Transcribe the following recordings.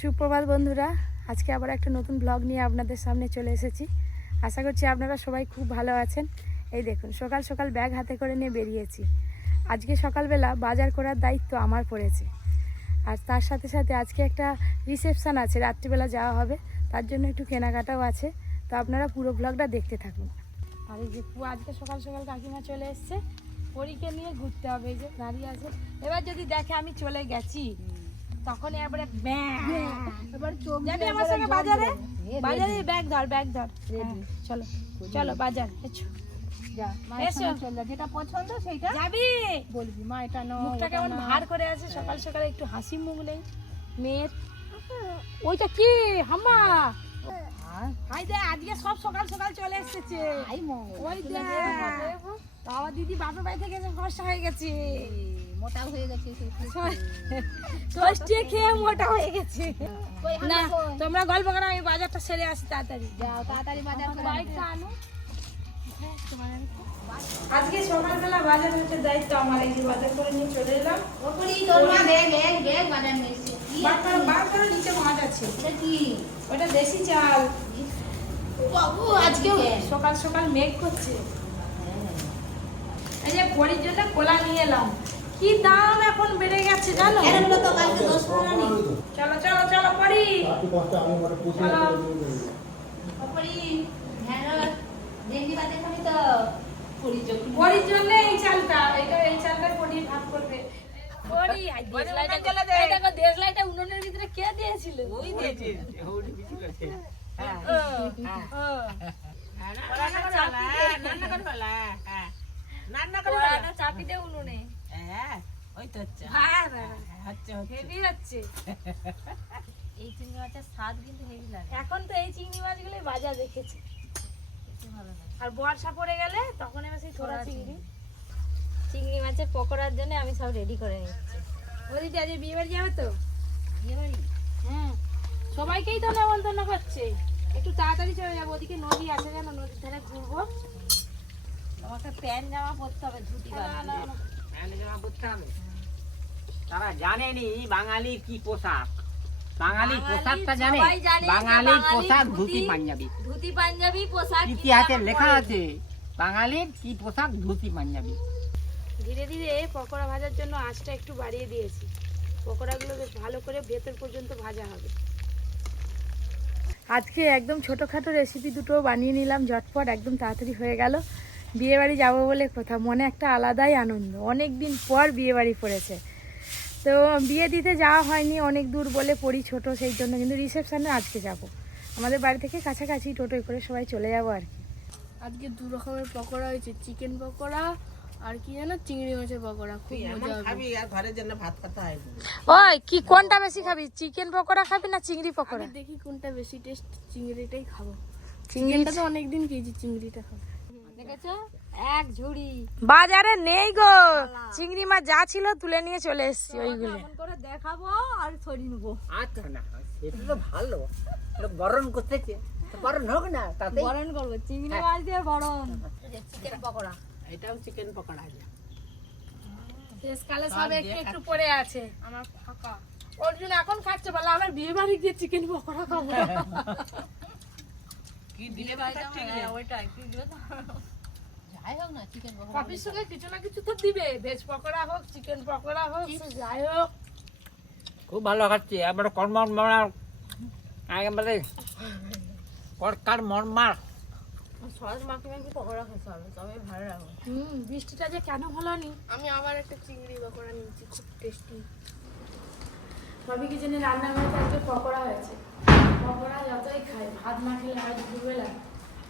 সুপ্রভাত বন্ধুরা, আজকে আবার একটা নতুন ব্লগ নিয়ে আপনাদের সামনে চলে এসেছি। আশা করছি আপনারা সবাই খুব ভালো আছেন। এই দেখুন, সকাল সকাল ব্যাগ হাতে করে নিয়ে বেরিয়েছি। আজকে সকালবেলা বাজার করার দায়িত্ব আমার পড়েছে। আর তার সাথে সাথে আজকে একটা রিসেপশান আছে, রাত্রিবেলা যাওয়া হবে। তার জন্য একটু কেনাকাটাও আছে। তো আপনারা পুরো ব্লগটা দেখতে থাকুন। আর এই যে আজকে সকাল সকাল কাকিমা চলে এসছে। পরীকে নিয়ে ঘুরতে হবে, এই যে দাঁড়িয়ে আছে। এবার যদি দেখে আমি চলে গেছি। তখন এবারে ব্যাঁ এবার চোখ যাবি আমার সঙ্গে বাজারে? বাজারে ব্যাগ ধর ব্যাগ ধর। হ্যাঁ, চলো চলো বাজার এসো। যেটা পছন্দ সেইটা যাবি? বলবি মা এটা নাও মুখটা কেমন ভার করে আছে সকাল সকাল একটু হাসি মুখ নেই। মেয়ের। ওইটা কি? হাম্মা। আর হাই দে আজকে সব সকাল সকাল চলে এসেছে। ওই দে বাবা। দিদি বাপের বাড়ি থেকে ফর্সা হয়ে গেছে। হয়ে গেছে ষষ্ঠী খেয়ে মোটা হয়ে গেছে। না তোমরা গল্প করো আমি বাজারটা সেরে আসি তাড়াতাড়ি। যাও তাড়াতাড়ি বাজার বাইকটা আনো। আজকে সকালবেলা বাজার হচ্ছে দায়িত্ব আমার এই যে বাজার করে নিয়ে চলে এলাম। ওপরি তোর মা দেখ দেখ দেখ বাজার নিয়েছে। কি? বার করো বার করো নিচে মাছ আছে। এটা কি? ওটা দেশি চাল। বাবু আজকে সকাল সকাল মেঘ করছে। এই যে পরির জন্য কোলা নিয়ে এলাম। কি দাম এখন বেড়ে গেছে জানো? এরগুলো তো কালকে দশ টাকা নেই। চলো চলো চলো চলো। ওপরি হ্যাঁ ভেন্ডি বাজার খাবি তো। পরির জন্য। এই চালটা এটা এই চালটা পরি ভাগ করবে। দেশলাইটা এই দেখো দেশলাইটা উনুনের ভিতরে কে দিয়েছিল? ওই হ্যাঁ। চাপি দে উনুনে। হ্যাঁ হেভি হচ্ছে। এই চিংড়ি মাছের স্বাদ কিন্তু হেভি লাগে। এখন তো এই চিংড়ি মাছগুলোই বাজার রেখেছে আর বর্ষা পড়ে গেলে তখন এবার সেই থোড়া চিংড়ি। চিংড়ি। মাছের পকোড়ার জন্য আমি সব রেডি করে নিচ্ছি। ওদিকে আজ বিয়ে বাড়ি যাবে তো? বিয়ে বাড়ি হ্যাঁ। সবাইকেই তো নেমন্তন্ন করছে। একটু তাড়াতাড়ি চলে যাব ওদিকে নদী আছে যেন নদীর ধারে ঘুরবো। আমাকে প্যান্ট জামা পরতে হবে ধুতি না, না, তারা জানেনি কি পোশাক। বাঙালি পোশাকটা জানে। পোশাক ধুতি পাঞ্জাবি। ধুতি পাঞ্জাবি পোশাক ইতিহাসে লেখা আছে বাঙালির কি পোশাক ধুতি পাঞ্জাবি। ধীরে ধীরে পকোড়া ভাজার জন্য আঁচটা একটু বাড়িয়ে দিয়েছি। পকোড়াগুলো বেশ ভালো করে ভেতর পর্যন্ত ভাজা হবে। আজকে একদম ছোটোখাটো রেসিপি দুটো বানিয়ে নিলাম ঝটপট একদম তাড়াতাড়ি হয়ে গেল। বিয়ে বাড়ি যাব বলে কথা মনে একটা আলাদাই আনন্দ। অনেক দিন পর বিয়ে বাড়ি পড়েছে। তো বিয়ে দিতে যাওয়া হয়নি অনেক দূর বলে পড়ি ছোট সেই জন্য কিন্তু রিসেপশানে আজকে যাব। আমাদের বাড়ি থেকে কাছাকাছি টোটোয় করে সবাই চলে যাব আর কি। আজকে দু রকমের পকোড়া হয়েছে চিকেন পকোড়া আর কি জানো চিংড়ি মাছের পকোড়া খুব মজা হবে। ওই কি কোনটা বেশি খাবি চিকেন পকোড়া খাবি না চিংড়ি পকোড়া? দেখি কোনটা বেশি টেস্ট চিংড়িটাই খাব। চিংড়িটা তো অনেকদিন খেয়েছি চিংড়িটা খাব। এক ঝুড়ি। বাজারে নেই গো। চিংড়ি মাছ যা ছিল তুলে নিয়ে চলে এসেছি ওইগুলো। করে দেখাবো আর ছড়িয়ে নেব। আচ্ছা না সেটা তো ভালো। বরণ করতেছে। বরণ হোক না তাতে বরণ করব। চিংড়ি মাছ দিয়ে বরণ। চিকেন পকোড়া। এটাও চিকেন পকোড়া শেষকালে সব একটু একটু পড়ে আছে। আমার ফাঁকা। অর্জুন এখন খাচ্ছে বলে আমার বিয়ে বাড়ি গিয়ে চিকেন পকোড়া খাব। ওইটাই কি তো যাই হোক না চিকেন পকোড়া কফির সঙ্গে কিছু না কিছু তো দিবে। ভেজ পকোড়া হোক চিকেন পকোড়া হোক যাই হোক। খুব ভালো খাচ্ছি। এবার কর্ম মারা একেবারে পরকার মর্মার সস মাখি মাখি পকোড়া খেতে হবে তবে ভালো লাগবে। হুম বৃষ্টিটা যে কেন হলো নি? আমি আবার একটা চিংড়ি পকোড়া নিয়েছি খুব টেস্টি সবই কি জানি রান্নাঘরে আজকে পকোড়া হয়েছে। পকোড়া যতই খাই ভাত না খেলে হয় দুপুরবেলা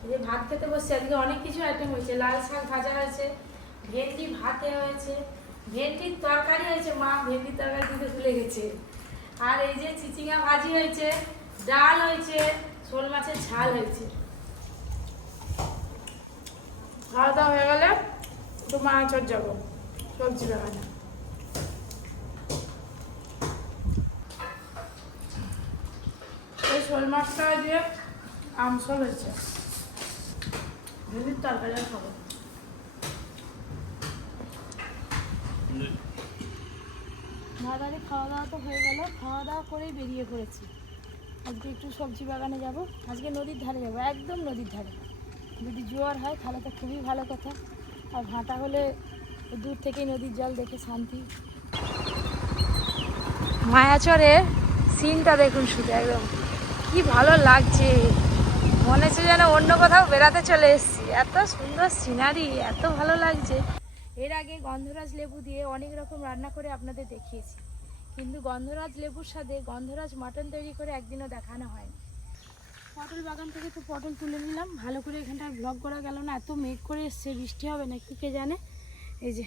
যে ভাত খেতে বসছে, আজকে অনেক কিছু আইটেম হয়েছে। লাল শাক ভাজা হয়েছে, ভেন্ডি ভাতে হয়েছে, ভেন্ডির তরকারি হয়েছে, মা ভেন্ডির তরকারি দিতে ভুলে গেছে। আর এই যে চিচিঙা ভাজি হয়েছে, ডাল হয়েছে, শোল মাছের ঝাল হয়েছে। খাওয়া দাওয়া হয়ে গেলে একটু মাছ যাব, সবজি বাগানে। এই শোল মাছটা যে আমসল হয়েছে। ভেন্ডির খাওয়া দাওয়া তো হয়ে গেল। খাওয়া দাওয়া করেই বেরিয়ে পড়েছি। আজকে একটু সবজি বাগানে যাব। আজকে নদীর ধারে যাব, একদম নদীর ধারে। যদি জোয়ার হয়, তাহলে তো খুবই ভালো কথা। আর ভাটা হলে দূর থেকেই নদীর জল দেখে শান্তি। মায়াচরের সিনটা দেখুন শুধু একদম। কি ভালো লাগছে। মনে হচ্ছে যেন অন্য কোথাও বেড়াতে চলে এসেছি। এত সুন্দর সিনারি এত ভালো লাগছে। এর আগে গন্ধরাজ লেবু দিয়ে অনেক রকম রান্না করে আপনাদের দেখিয়েছি। কিন্তু গন্ধরাজ লেবুর সাথে গন্ধরাজ মাটন তৈরি করে একদিনও দেখানো হয়নি। পটল বাগান থেকে তো পটল তুলে নিলাম। ভালো করে এখানটা ব্লগ করা গেল না, এত মেঘ করে এসছে, বৃষ্টি হবে না কি কে জানে? এই যে,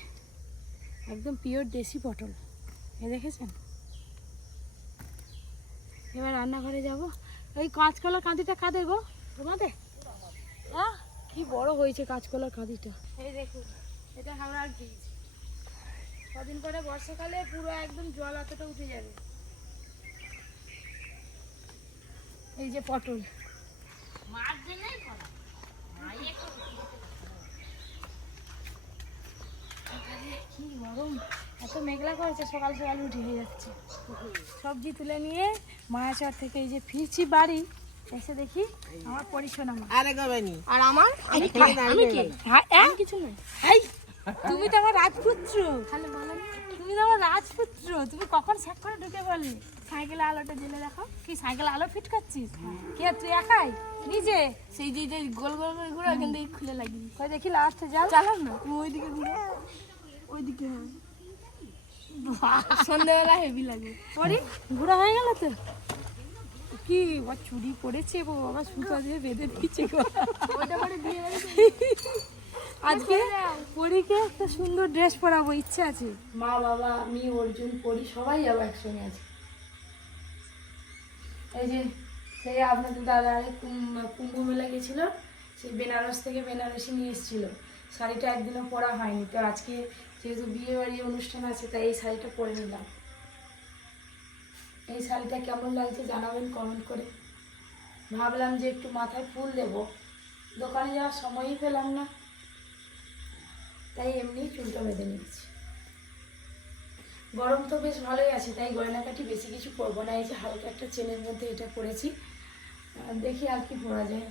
একদম পিওর দেশি পটল। এ দেখেছেন? এবার রান্নাঘরে যাব। ওই কাঁচকলা কাঁদিটা কাঁদে গো? তোমাদের? হ্যাঁ? কি বড় হয়েছে কাঁচকলার কাঁদিটা এই দেখুন, এটা হাওড়ার ব্রিজ কদিন পরে বর্ষাকালে পুরো একদম জল এতটা উঠে যাবে। এই যে পটল। কি গরম। এত মেঘলা করেছে, সকাল সকাল উঠে হয়ে যাচ্ছে। সবজি তুলে নিয়ে, মায়াচর থেকে এই যে ফিরছি বাড়ি এসে দেখি আমার মা। আরে গবেনি আর আমার? আমি আমি কি? হ্যাঁ হ্যাঁ কিছু নয় এই! তুমি তো আমার রাজপুত্র। তাহলে বলো তুমি তো আমার রাজপুত্র। তুমি কখন স্যাক করে ঢুকে বললে সাইকেলে আলোটা জ্বেলে দেখো। কি সাইকেলে আলো ফিট করছিস? কি আর তুই একাই? নিজে? সেই যে যে গোল গোল করে ঘুরে ওখান থেকে খুলে লাগি কই দেখি লাস্টে যাও। চালান না? তুমি ওইদিকে ঘুরে ওইদিকে হ্যাঁ সন্ধ্যেবেলা হেভি লাগে। পরি ঘোরা হয়ে গেল তো? কি ও চুরি করেছে ও বাবা, সুতো দিয়ে বেঁধে বাড়ি আজকে পরীকে একটা সুন্দর ড্রেস পরাবো, ইচ্ছে আছে। মা, বাবা, আমি, অর্জুন, পরি, সবাই যাব একসঙ্গে আছে এই যে, সেই আপনাদের দাদা কুম্ভ মেলা গেছিল, সেই বেনারস থেকে বেনারসি নিয়ে এসেছিল। শাড়িটা একদিনও পরা হয়নি, তো আজকে যেহেতু বিয়ে বাড়ি অনুষ্ঠান আছে, তাই এই শাড়িটা পরে নিলাম। এই শাড়িটা কেমন লাগছে জানাবেন কমেন্ট করে। ভাবলাম যে একটু মাথায় ফুল দেব। দোকানে যাওয়ার সময়ই পেলাম না। তাই এমনি চুলটা বেঁধে নিয়েছি। গরম তো বেশ ভালোই আছে তাই গয়নাকাটি বেশি কিছু পরবো না। এই যে হালকা একটা চেনের মধ্যে এটা আহ, দেখি আর কি পরা যায়।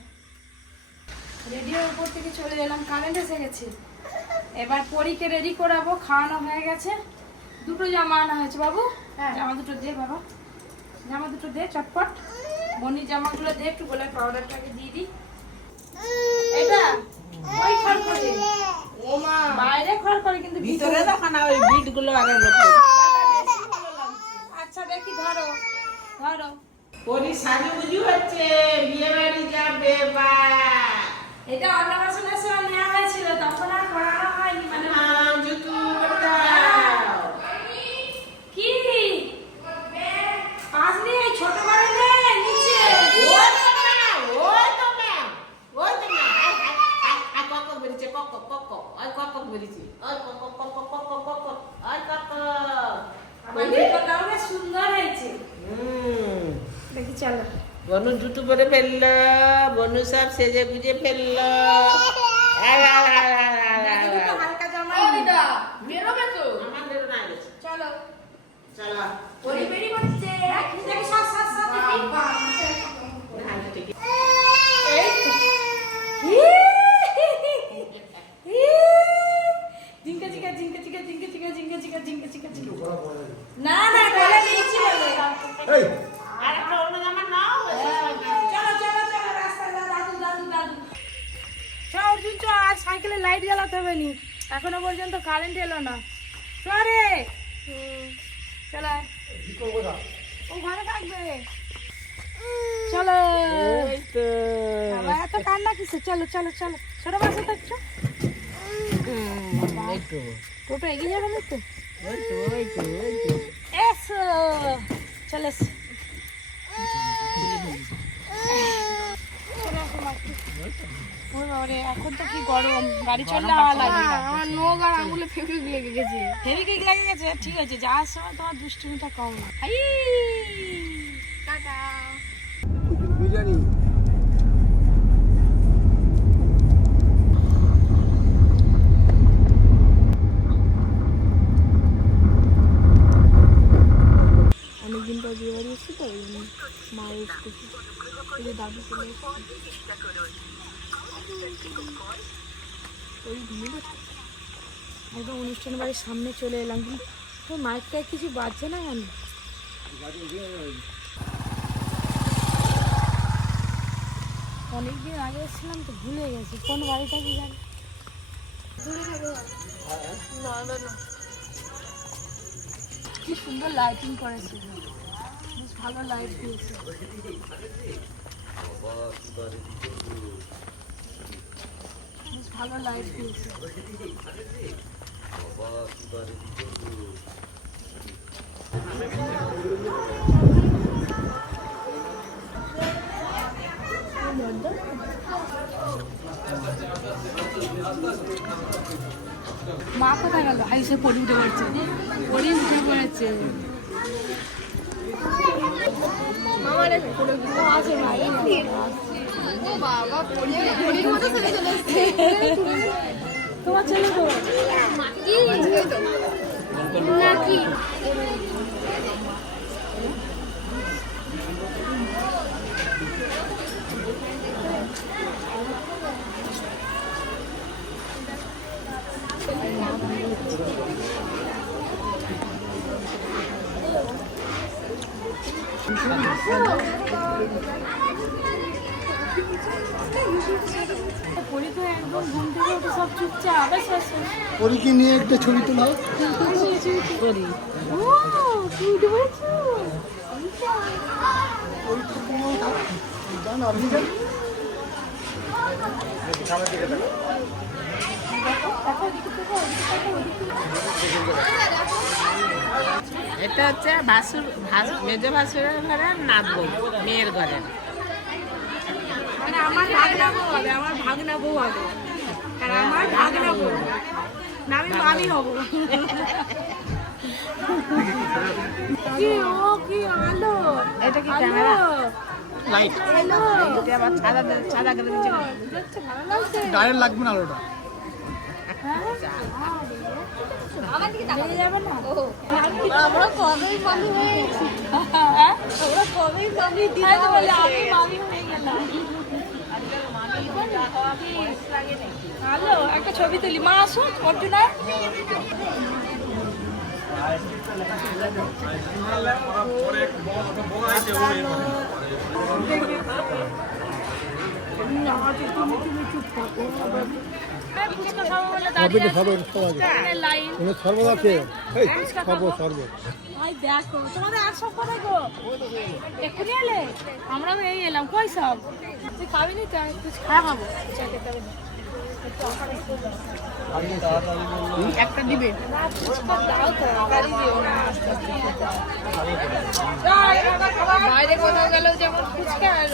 রেডিওর উপর থেকে চলে এলাম কারেন্ট এসে গেছে। এবার পরীকে রেডি করাবো খাওয়ানো হয়ে গেছে। দুটো জামা আনা হয়েছে বাবু। হ্যাঁ। জামা দুটো দিয়ে বাবা। জামা দুটো দে চটপট। মনির জামাগুলো দে একটু গোলাপ পাউডারটাকে দিয়ে দিই। এটা? ওই খড় করে ও মা। বাইরে খড় করে কিন্তু ভিতরে দেখো না ওই বিটগুলো আর আচ্ছা দেখি ধরো। ধরো। পরি সাজুগুজু হচ্ছে বিয়ে বাড়ি যাবে বা। এটা অন্নপ্রাশনের সময় নেওয়া হয়েছিল তখন আর করানো হয়নি মানে জুতু দাও কি পাঁচ নিয়ে এই ছোট করে নে নিচে ওই তো ম্যাম ওই তো ম্যাম ওই তো ম্যাম আই আই আই কক বলিছে কক কক কক বলিছে আই কক কক কক কক কক আই কক আমার জুতোটাও বেশ সুন্দর হয়েছে। হুম। দেখি চলো। বনু জুতু পরে ফেলল বনু সব সেজে গুজে ফেলল। হালকা জামা বেরোবে তো? আমাদের না চলো। চলো। পরি বেরি করছে সাত সাত না না বলে দিয়েছি বলে। আর একটা অন্য জামা নাও চলো চলো চলো দাদু দাদু দাদু। আর সাইকেলে লাইট জ্বালাতে হবে নি এখনও পর্যন্ত কারেন্ট এলো না। চ রে চলো ও ঘরে থাকবে। চলো। এই এত কান্না কিসে চলো চলো চলো। ছোট বাসে থাকছো টোটো এগিয়ে যাবে না তো চলে এখন তো কি গরম? গাড়ি চললে আমার আর আঙুলে লেগে গেছে। লেগে গেছে? ঠিক আছে যাওয়ার সময় তোমার দুষ্টুমিটা কম না হাই টাটা বিরিয়ানি মায়ের এসেছে এই যে দাদু চলে এসেছে ওই ঘুমিয়ে গেছে একদম অনুষ্ঠান বাড়ির সামনে চলে এলাম কিন্তু তোর কিছু বাজছে না কেন? অনেকদিন আগে এসেছিলাম তো ভুলে গেছি। কোন বাড়িটা কি জানি? কি সুন্দর লাইটিং করেছে। বেশ ভালো লাইট দিয়েছে। বেশ ভালো লাইট দিয়েছে। মা কোথায় গেল? আইসে পড়ি উঠে পড়ছে। পড়ি উঠে পড়েছে। তোমার ছেলে তো। নাকি 아, 진짜 পরি তো একদম ঘুম থেকে উঠে সব চুপচাপ আবার শেষ পরীকে নিয়ে একটা ছবি ও উঠে পড়েছো জান এটা হচ্ছে ভাসুর ভাস মেজো ভাসুরের ঘরে নাতবউ মেয়ের ঘরে মানে আমার ভাগনা বউ হবে আমার ভাগনা বউ হবে। আর আমার ভাগনা বউ না আমি মামি হব। কি ও কি আলো? এটা কি ক্যামেরা? লাইট আলো। এটা আবার ছাদা ছাদা করে দিচ্ছে। দেখতে ভালো লাগছে গায়ের লাগবে না আলোটা? নিয়ে যাবে না আমরা কবেই মামি হয়ে গেছি? আমরা কবেই মামি তাই বলে আমি মামি হয়ে গেলাম। হ্যালো একটা ছবি তুলি মা আসুন অর্জুনা খাব সর্বদা আছে এই এলাম কই সব তুই খাবি নি খাব। একটা দিবে। বাইরে কোথাও গেলেও যেমন ফুচকা আর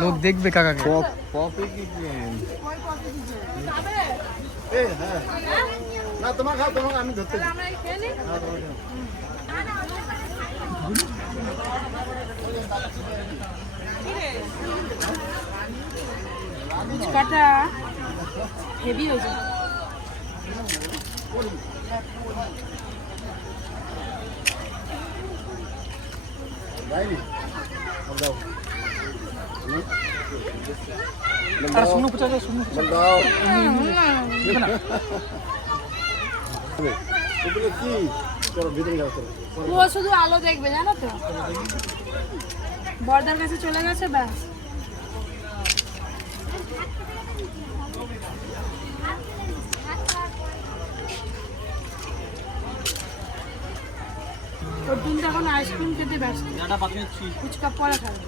লোক দেখবে কাকাকে। পপ কি প্লেন হ্যাঁ। না তোমার খাও তোমাকে আমি ধরতে নিই হ্যাঁ। ফুচকাটা হেভি হয়েছে শুনু পুচা শুনু দাও এগুলো কি চলো ভিতরে যাও চলো ও শুধু আলো দেখবে জানো তো? বর্দার কাছে চলে গেছে ব্যাস। কিন্তু এখন আইসক্রিম খেতে ব্যস্ত। ফুচকা পরে খাবে।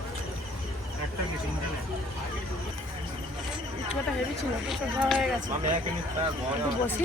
ফুচকাটা হেভি ছিল ফুচকা হয়ে গেছে। একটু বসি।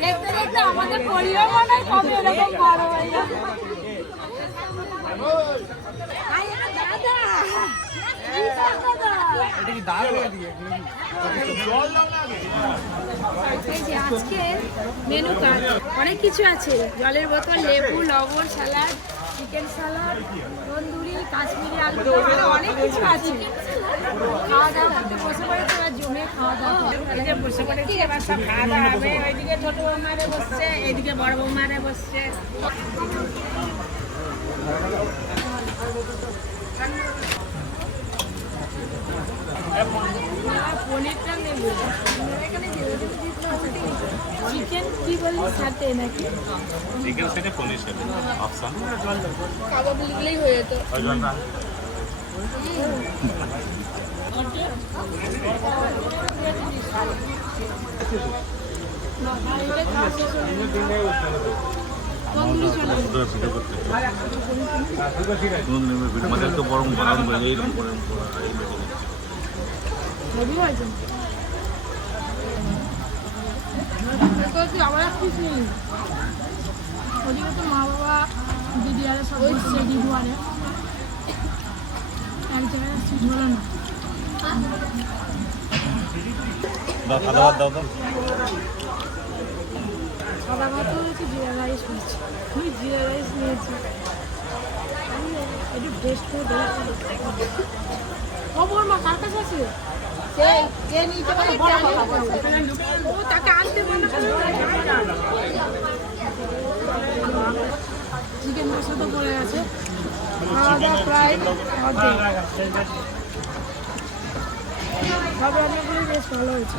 দেখতে দেখতে আমাদের পরিবার মনে হয় কবে এরকম বড় হয়ে যাবে এটা আজকে মেনু কার্ড অনেক কিছু আছে। জলের বোতল, লেবু, লবণ, salad, chicken salad, tandoori, Kashmiri আলু অনেক কিছু আছে। খাওয়া দাওয়া করতে বসে পড়েছে এবার জমে খাওয়া দাওয়া হবে। বসে পড়েছি এবার সব ছোট বৌমারে বসছে এইদিকে বড় বৌমারে বসছে। পনিরটা নেব চিকেন কি বললি সাথে নাকি চিকেন সেটে পনির সেটে। অপশন কাবাব লিখলেই হয়ে যেত। একটু হেভি হয়েছে আবার নেই ওদিকে তো মা বাবা দিদি আরে সব বসছে দিদু এক জায়গায় সিট হলো না তো সাদা ভাত হয়েছে জিরা রাইস হয়েছে আমি জিরা রাইস নিয়েছি। একটু টেস্ট করে দেখি খবর মা কার কাছে আছে? চিকেন কষা তো পড়ে গেছে খাওয়া দাওয়া প্রায় সব রান্নাগুলো বেশ ভালো হয়েছে।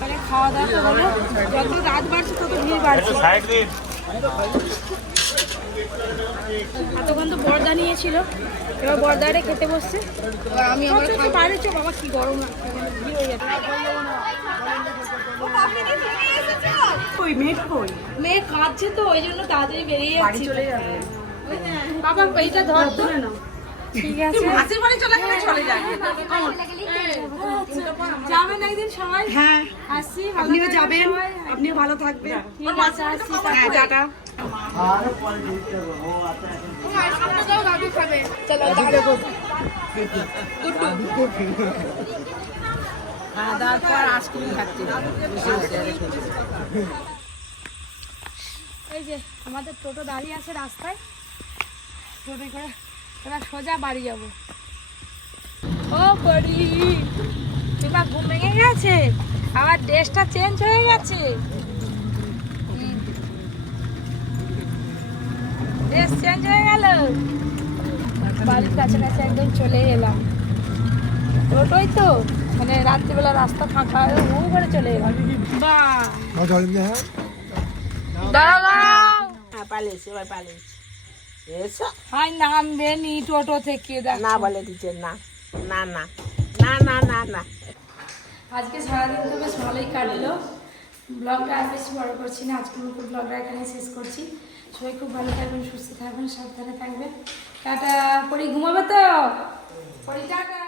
মানে খাওয়া দাওয়া তো হলো যত রাত বাড়ছে তত ভিড় বাড়ছে। এতক্ষণ তো বর্দা নিয়েছিল। এবার বর্দারে খেতে বসছে। এবার আমি আমার বাইরে কি গরম লাগছে। ভিড় হয়ে যাবে মেয়ে কাঁদছে তো ওই জন্য তাড়াতাড়ি বেরিয়ে যাচ্ছি। চলে বাবা এইটা ধর তো। না ঠিক আছে। চলে গেলে চলে যায় যাবেন একদিন সবাই? হ্যাঁ। আপনিও যাবেন। আপনিও ভালো থাকবেন। ঠিক আছে আসছি হ্যাঁ টাটা। খাচ্ছি এই যে আমাদের টোটো দাঁড়িয়ে আছে রাস্তায়। টোটো করে সোজা বাড়ি যাব। ও বড়ি। তোমার ঘুম ভেঙে গেছে। আবার ড্রেসটা চেঞ্জ হয়ে গেছে। ড্রেস চেঞ্জ হয়ে গেল। বাড়ির কাছাকাছি একদম চলে এলাম। টোটোই তো মানে রাত্রিবেলা রাস্তা ফাঁকা হয়ে হু করে চলে এলাম। হ্যাঁ হ্যাঁ পালিয়েছি এবার পালিয়েছি। এসো। হাই নামবে নি টোটো থেকে না বলে দিচ্ছে না। না না। না না না না। আজকে সারাদিন তো বেশ ভালোই কাটলো। ব্লগটা আর বেশি বড় করছি না আজকে মতো ব্লগটা এখানে শেষ করছি। সবাই খুব ভালো থাকবেন, সুস্থ থাকবেন, সাবধানে থাকবেন। টাটা, পরি, ঘুমাবে তো? পরি, টাটা।